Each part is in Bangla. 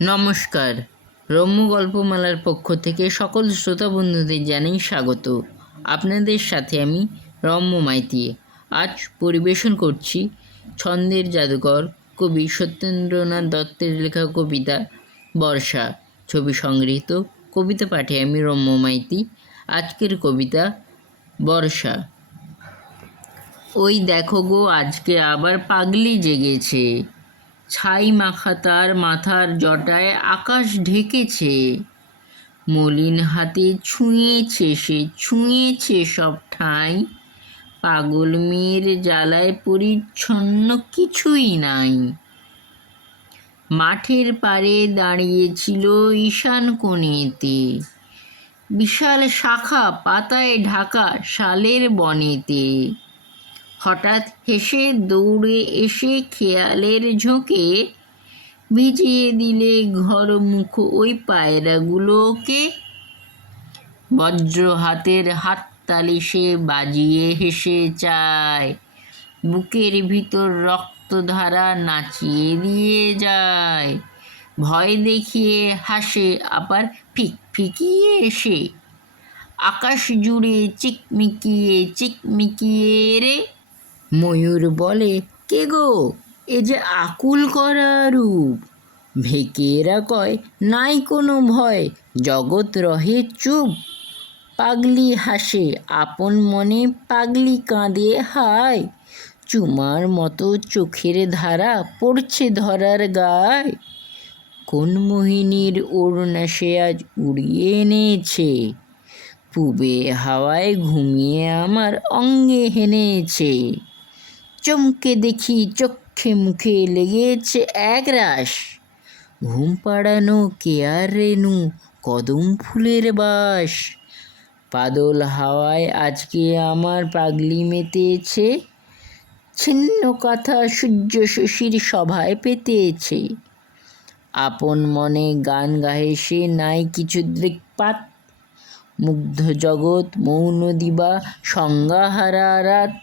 নমস্কার। রম্য গল্পমালার পক্ষ থেকে সকল শ্রোতা বন্ধুদের জানাই স্বাগত। আপনাদের সাথে আমি রম্য মাইতি। আজ পরিবেশন করছি ছন্দের জাদুকর কবি সত্যেন্দ্রনাথ দত্তের লেখা কবিতা বর্ষা। ছবি সংগৃহীত। কবিতা পাঠে আমি রম্য মাইতি। আজকের কবিতা বর্ষা। ওই দেখো গো, আজকে আবার পাগলি জেগেছে। ছাই মাখা তার মাথার জটায় আকাশ ঢেকেছে। মলিন হাতে ছুঁয়েছে সব ঠাঁই। পাগল মেয়ের জ্বালায় পরিচ্ছন্ন কিছুই নাই। মাঠের পাড়ে দাঁড়িয়েছিল ঈশান কোণেতে, বিশাল শাখা পাতায় ঢাকা শালের বনেতে। হঠাৎ হেসে দৌড়ে এসে খেয়ালের ঝোঁকে ভিজিয়ে দিলে ঘর মুখ ওই পায়রাগুলোকে। বজ্র হাতের হাততালি সে বাজিয়ে হেসে চায়, বুকের ভিতর রক্তধারা নাচিয়ে দিয়ে যায়। ভয় দেখিয়ে হাসে আবার ফিকিয়ে এসে, আকাশ জুড়ে চিকমিকিয়ে রে। ময়ূর বলে, কে গো, এ যে আকুল করা রূপ। ভেকেরা কয়, নাই কোনো ভয়, জগৎ রহে চুপ। পাগলি হাসে আপন মনে, পাগলি কাঁদে হায়। চুমার মতো চোখের ধারা পড়ছে ধরার গায়। কোন মোহিনীর ওড়না সে আজ উড়িয়ে এনেছে, পূবে হাওয়ায় ঘুমিয়ে আমার অঙ্গে হেনেছে। চমকে দেখি চোখে মুখে লেগেছে একরাশ, ঘুম পাড়ানো কেয়ার রেণু কদম ফুলের বাস। বাদল হাওয়ায় আজকে আমার পাগলি মেতেছে, ছিন্ন কথা সূর্য শশীর সভায় পেতেছে। আপন মনে গান গাহে সে, নাই কিছু দৃক্পাত। মুগ্ধ জগৎ মৌন দিবা সংজ্ঞাহারা রাত।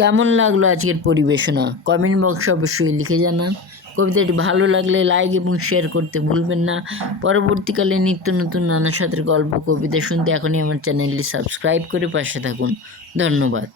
কেমন লাগলো আজকের পরিবেশনা? কমেন্ট বক্সে অবশ্যই লিখে জানান। কবিতাটি ভালো লাগলে লাইক এবং শেয়ার করতে ভুলবেন না। পরবর্তীকালে নিত্য নতুন নানা সাথের গল্প কবিতা শুনতে এখনই আমার চ্যানেলটি সাবস্ক্রাইব করে পাশে থাকুন। ধন্যবাদ।